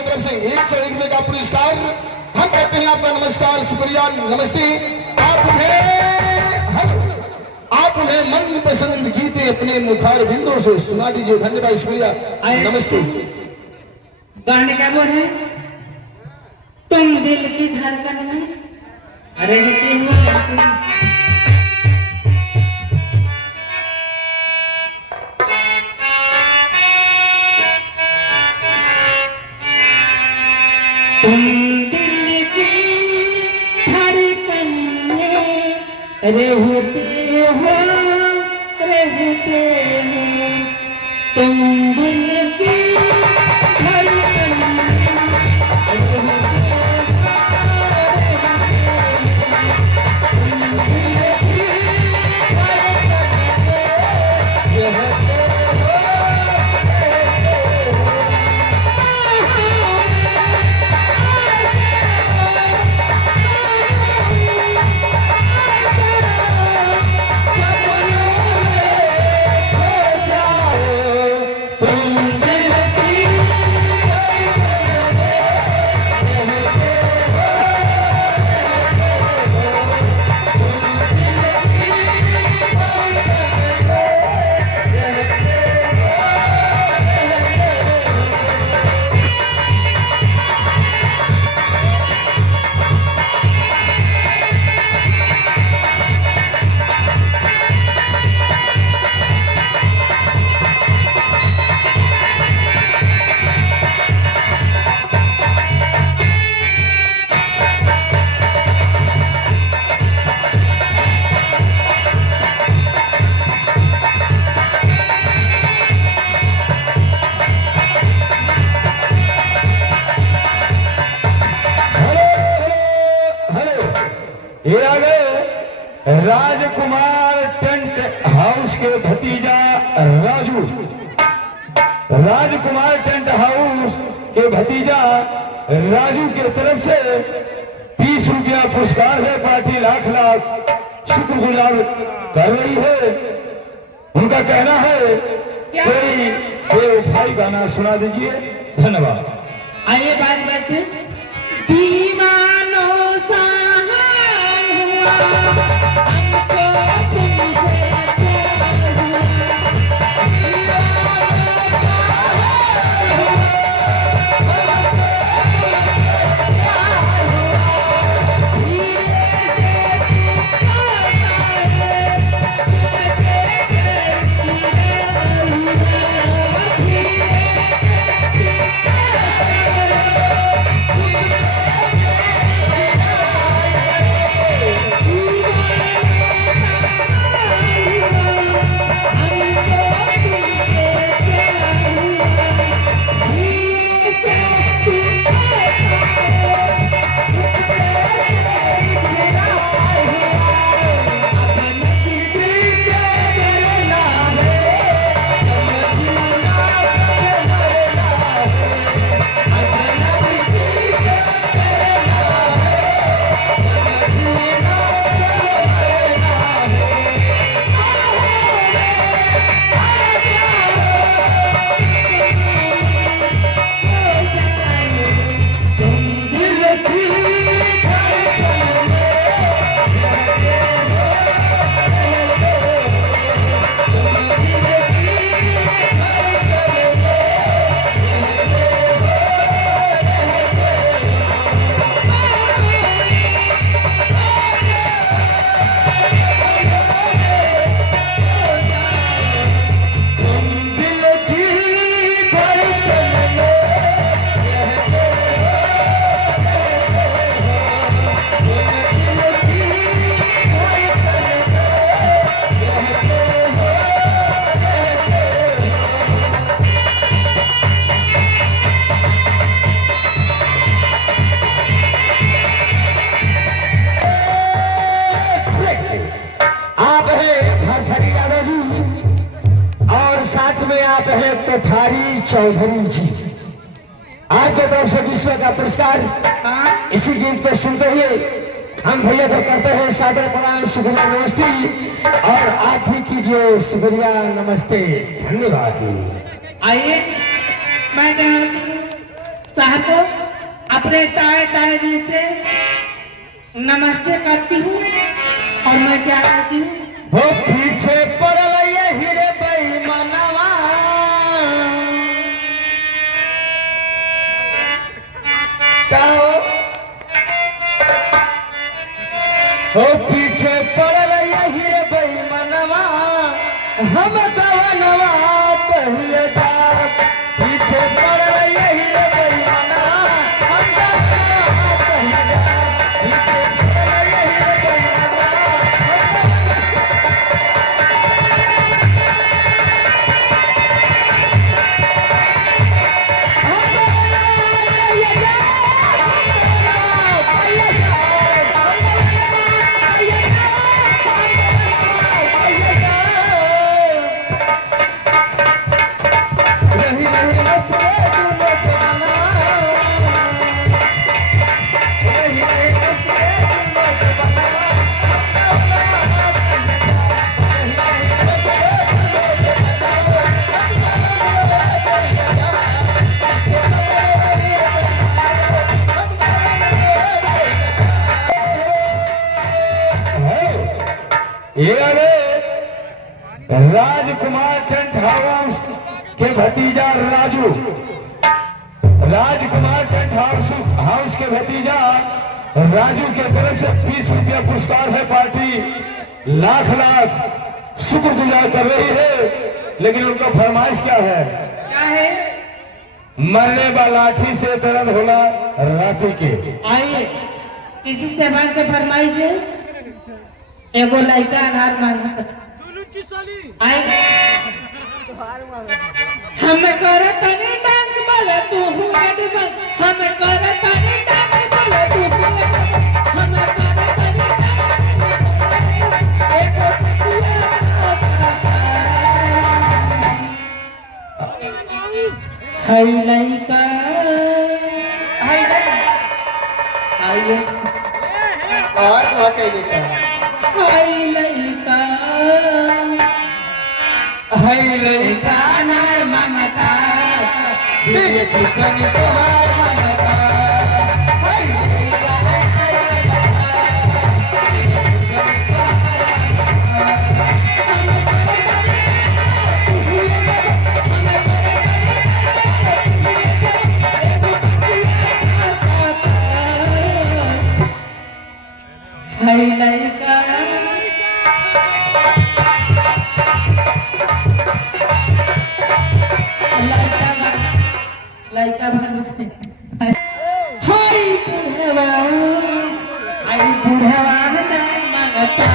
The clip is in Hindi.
की तरफ से 101 रुपए का पुरस्कार। हम कहते हैं आपका नमस्कार, शुक्रिया, नमस्ते। आप उन्हें मन पसंद गीते अपने मुखार बिंदों से सुना दीजिए। धन्यवाद, शुक्रिया, नमस्ते। गाने का बोल है, तुम दिल की धड़कन में रहती हो। तुम दिल की धड़कन में रहते हो, रहते हो। तुम दिल की धड़कन में रहते हो, तुम दिल की धड़कन में रहते हो। ये आ गए राजकुमार टेंट हाउस के भतीजा राजू। राजकुमार टेंट हाउस के भतीजा राजू के तरफ से 30 रुपया पुरस्कार है। पार्टी लाख लाख शुक्रगुजार कर रही है। उनका कहना है कोई बेवफाई गाना सुना दीजिए। धन्यवाद। आइए बात करते, दीवानों सा हमको तुमसे प्यार कोठारी चौधरी जी आपके तरफ से विश्व का पुरस्कार। इसी गीत को सुनते हुए हम भैया को करते हैं सादर प्रणाम, शुक्रिया, नमस्ते। और आप भी कीजिए शुक्रिया, नमस्ते, धन्यवाद। आइए मैं साहब को अपने ताए ताए दिल से नमस्ते करती हूँ और मैं क्या कहती हूँ, हो पीछे पड़ल यही रे बेईमानवा, क्या हो पीछे पड़ल यही रे बेईमानवा, हम गवनवा कहिए जा, पीछे पड़ल यही रे बेईमानवा, हम गवनवा कहिए जा, पीछे पड़ल यही रे बेईमानवा, ये राजकुमार टेंट हाउस के भतीजा राजू, राजकुमार टेंट हाउस के भतीजा राजू के तरफ से 20 रुपया पुरस्कार है। पार्टी लाख लाख शुक्रगुजार कर रही है, लेकिन उनका फरमाइश क्या है? क्या है? मरने वाला लाठी से दर्द होला राती के। आइए किसी से बात के फरमाइश है, एगो लड़का अनार मांगा आए हम कर तनी डांस बोले तू हुएड बस, हम कर तनी डांस बोले तू हुएड बस, हम कर तनी डांस एगो पतिया हाय लड़का हाय आइए और वहाँ कहीं देता है हाय लड़का नार मांगता मेरे चुसन तोहार मांगता हाय लड़का नार मांगता हाय लड़का लड़का हाय बुढ़वा ना मांगता